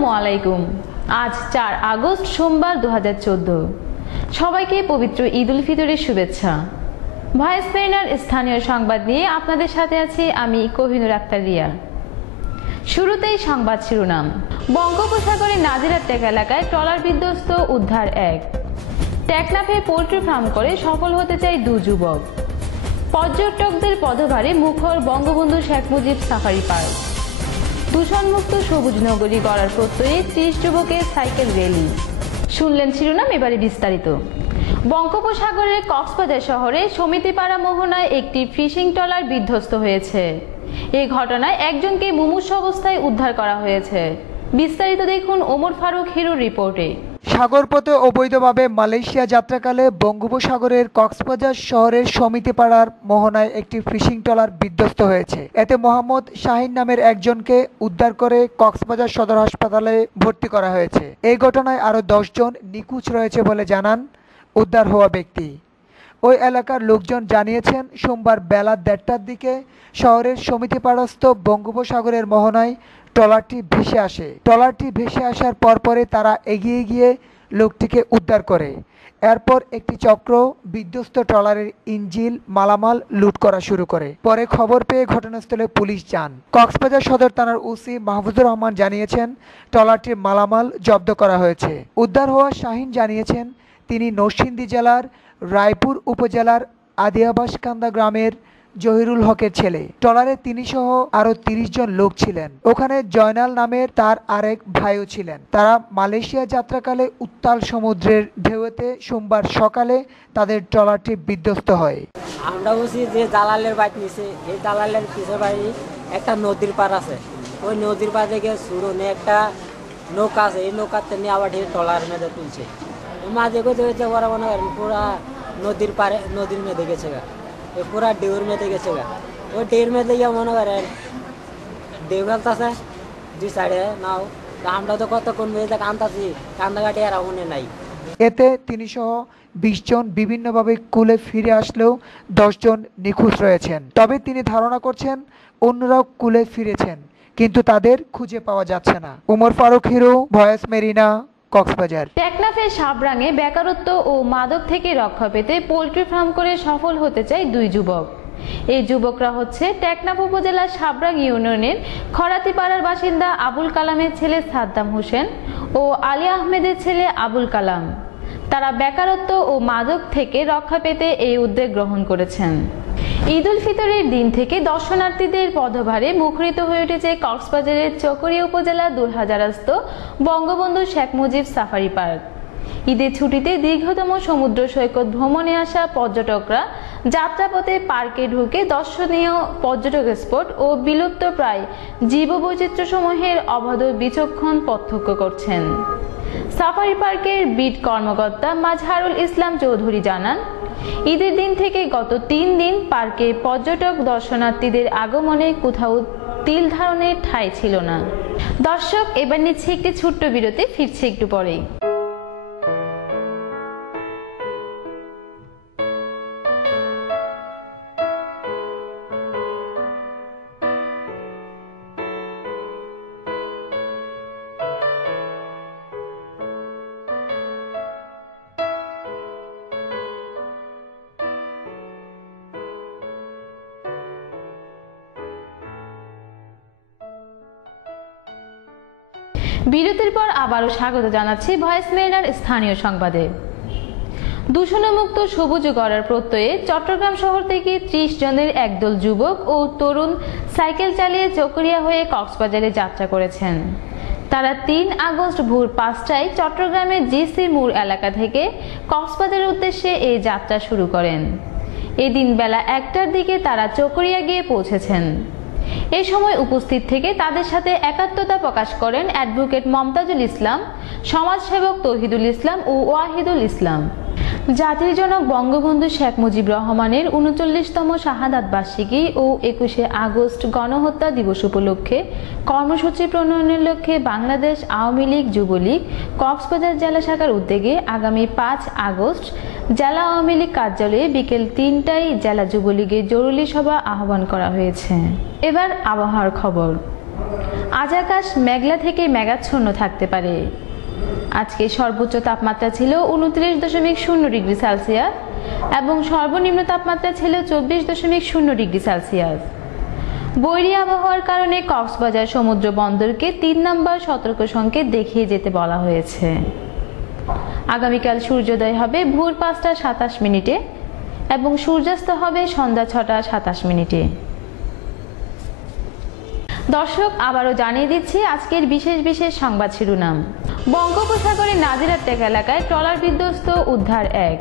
আসসালামু আলাইকুম। আজ 4 আগস্ট সোমবার 2014। সবাইকে পবিত্র ঈদ উল ফিতরের শুভেচ্ছা। ভয়েস মেরিনার স্থানীয় সংবাদ নিয়ে আপনাদের সাথে আছি আমি কোহিনুর আক্তার রিয়া। শুরুতেই সংবাদ শিরোনাম। বঙ্গোপসাগরের নাজিরার টেক এলাকায় ট্রলার বিধ্বস্ত, উদ্ধার 1। টেকনাফে পোল্ট্রি ফার্ম করে সফল হতে চায় 2 যুবক। পর্যটকদের পদভারে মুখর বঙ্গবন্ধু শেখ মুজিব সাফারি পার্ক। দূষণমুক্ত সবুজ নগরী গড়ার প্রত্যয়ে 30 যুবকের সাইকেল র্যালি। শুনলেন শিরোনাম, এবারে বিস্তারিত। বঙ্গোপসাগরের কক্সবাজার শহরে সমিতিপাড়া মোহনায় একটি ফিশিং ট্রলার বিধ্বস্ত হয়েছে। এই ঘটনায় একজনকে মুমূর্ষু অবস্থায় উদ্ধার করা হয়েছে। বিস্তারিত দেখুন ওমর ফারুক হিরুর রিপোর্টে। সাগরপথে অবৈধভাবে মালয়েশিয়া যাত্রাকালে বঙ্গোপসাগরের কক্সবাজার শহরের সমিতিপাড়ার মোহনায় একটি ফিশিং ট্রলার বিধ্বস্ত হয়েছে। এতে মোহাম্মদ শাহিন নামের একজনকে উদ্ধার করে কক্সবাজার সদর হাসপাতালে ভর্তি করা হয়েছে। এই ঘটনায় আরও 10 জন নিখোঁজ রয়েছে বলে জানান উদ্ধার হওয়া ব্যক্তি। ওই এলাকার লোকজন জানিয়েছেন, সোমবার বেলা 1:30টার দিকে শহরের সমিতিপাড়াস্থ বঙ্গোপসাগরের মোহনায় ট্রলারটি ভেসে আসে। ট্রলারটি ভেসে আসার পরপরে তারা এগিয়ে গিয়ে লোকটিকে উদ্ধার করে। এরপর একটি চক্র বিধ্বস্ত ট্রলারের ইঞ্জিন মালামাল লুট করা শুরু করে। পরে খবর পেয়ে ঘটনাস্থলে পুলিশ যান। কক্সবাজার সদর থানার ওসি মাহফুজুর রহমান জানিয়েছেন, ট্রলারটির মালামাল জব্দ করা হয়েছে। উদ্ধার হওয়া শাহিন জানিয়েছেন, তিনি নরসিংদী জেলার রায়পুর উপজেলার আদিয়াবাসকান্দা গ্রামের জহিরুল হকের ছেলে। ট্রলারে তিনি সহ আরো 30 জন লোক ছিলেন। ওখানে জয়নাল নামের তার আরেক ভাইও ছিলেন। তারা মালয়েশিয়া যাত্রাকালে উত্তাল সমুদ্রের ঢেউতে সোমবার সকালে তাদের ট্রলারটি বিধ্বস্ত হয়। আমরা বুঝি যে দালালের বাইক নিছে, এই দালালের পিছের বাড়ি একটা নদীর পার আছে। ওই নদীর পার থেকে সুরনে একটা নৌকা আছে, এই নৌকাতে নিয়ে আবার ঢের ট্রলার মেঁধে তুলছে। মাঝে কোথাও হয়েছে ওরা মনে করেন পুরা নদীর পারে নদীর মেঁধে গেছে গা, পুরা ঢেউর মেঁধে গেছে গা। ওই ঢেউর মেঁধে গিয়ে মনে করেন ঢেউ ফেলতেছে 2 সাইডে নাও। আমরা তো কতক্ষণ মেয়েদের কান্দাছি, কান্দাঘাটি আর মনে নাই। এতে তিনি সহ 20 জন বিভিন্নভাবে কুলে ফিরে আসলেও 10 জন নিখোঁজ রয়েছেন। তবে তিনি ধারণা করছেন অন্যরাও কুলে ফিরেছেন, কিন্তু তাদের খুঁজে পাওয়া যাচ্ছে না। ওমর ফারুক হিরু, ভয়েস মেরিনা, কক্সবাজার। টেকনাফের সাবরাঙে বেকারত্ব ও মাদক থেকে রক্ষা পেতে পোল্ট্রি ফার্ম করে সফল হতে চায় 2 যুবক। এই যুবকরা হচ্ছে টেকনাফ উপজেলার সাবরাং ইউনিয়নের খরাতিপাড়ার বাসিন্দা আবুল কালামের ছেলে সাদ্দাম হোসেন ও আলী আহমেদের ছেলে আবুল কালাম। তারা বেকারত্ব ও মাদক থেকে রক্ষা পেতে এই উদ্যোগ গ্রহণ করেছেন। ঈদ উল ফিতরের দিন থেকে দর্শনার্থীদের পদভারে মুখরিত হয়ে উঠেছে কক্সবাজারের চকরিয়া উপজেলার দুলহাজারাস্ত বঙ্গবন্ধু শেখ মুজিব সাফারি পার্ক। ঈদের ছুটিতে দীর্ঘতম সমুদ্র সৈকত ভ্রমণে আসা পর্যটকরা যাত্রাপথে পার্কে ঢুকে দর্শনীয় পর্যটক স্পট ও বিলুপ্ত প্রায় জীববৈচিত্র্যসমূহের অবাধ বিচক্ষণ প্রত্যক্ষ করছেন। সাফারি পার্কের বিট কর্মকর্তা মাজহারুল ইসলাম চৌধুরী জানান, ঈদের দিন থেকে গত 3 দিন পার্কে পর্যটক দর্শনার্থীদের আগমনে কোথাও তিল ধারণের ঠাঁই ছিল না। দর্শক, এবার নিচ্ছে একটি ছোট্ট বিরতি, ফিরছে একটু পরেই। বিরতির পর আবারও স্বাগত জানাচ্ছি ভয়েস মেরিনার স্থানীয় সংবাদে। দূষণমুক্ত সবুজ গড়ার প্রত্যয়ে চট্টগ্রাম শহর থেকে 30 জনের একদল যুবক ও তরুণ সাইকেল চালিয়ে চকরিয়া হয়ে কক্সবাজারে যাত্রা করেছেন। তারা 3 আগস্ট ভোর 5টায় চট্টগ্রামের জিসি মোড় এলাকা থেকে কক্সবাজারের উদ্দেশ্যে এই যাত্রা শুরু করেন। এদিন বেলা 1টার দিকে তারা চকরিয়া গিয়ে পৌঁছেছেন। এই সময় উপস্থিত থেকে তাদের সাথে একাত্মতা প্রকাশ করেন অ্যাডভোকেট মমতাজুল ইসলাম, সমাজসেবক তৌহিদুল ইসলাম ও ওয়াহিদুল ইসলাম। জাতির জনক বঙ্গবন্ধু শেখ মুজিব রহমানের 39তম শাহাদাত বার্ষিকী ও 21শে আগস্ট গণহত্যা দিবস উপলক্ষে কর্মসূচি প্রণয়নের লক্ষ্যে বাংলাদেশ আওয়ামী লীগ যুবলীগ কক্সবাজার জেলা শাখার উদ্যোগে আগামী 5 আগস্ট জেলা আওয়ামী লীগ কার্যালয়ে বিকেল 3টায় জেলা যুবলীগের জরুরি সভা আহ্বান করা হয়েছে। এবার আবহাওয়ার খবর। আজ আকাশ মেঘলা থেকে মেঘাচ্ছন্ন থাকতে পারে। আজকে সর্বোচ্চ তাপমাত্রা ছিল 29.0 ডিগ্রি সেলসিয়াস এবং সর্বনিম্ন তাপমাত্রা ছিল 24.0 ডিগ্রি সেলসিয়াস। বৈরী আবহাওয়ার কারণে কক্সবাজার সমুদ্র বন্দরকে 3 নম্বর সতর্ক সংকেত দেখিয়ে যেতে বলা হয়েছে। আগামীকাল সূর্যোদয় হবে ভোর 5:27 এবং সূর্যাস্ত হবে সন্ধ্যা 6:27। দর্শক, আবারও জানিয়ে দিচ্ছি আজকের বিশেষ সংবাদ শিরোনাম। বঙ্গোপসাগরের নাজিরাটেক এলাকায় ট্রলার বিধ্বস্ত, উদ্ধার 1।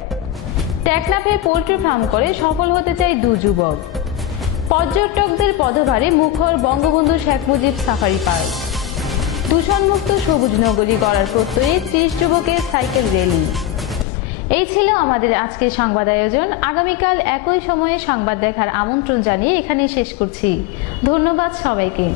টেকনাফে পোল্ট্রি ফার্ম করে সফল হতে চায় 2 যুবক। পর্যটকদের পদভারে মুখর বঙ্গবন্ধু শেখ মুজিব সাফারি পার্ক। দূষণমুক্ত সবুজ নগরী গড়ার প্রত্যয়ে 30 যুবকের সাইকেল র্যালি। এই ছিল আমাদের আজকের সংবাদ আয়োজন। আগামীকাল একই সময়ে সংবাদ দেখার আমন্ত্রণ জানিয়ে এখানেই শেষ করছি। ধন্যবাদ সবাইকে।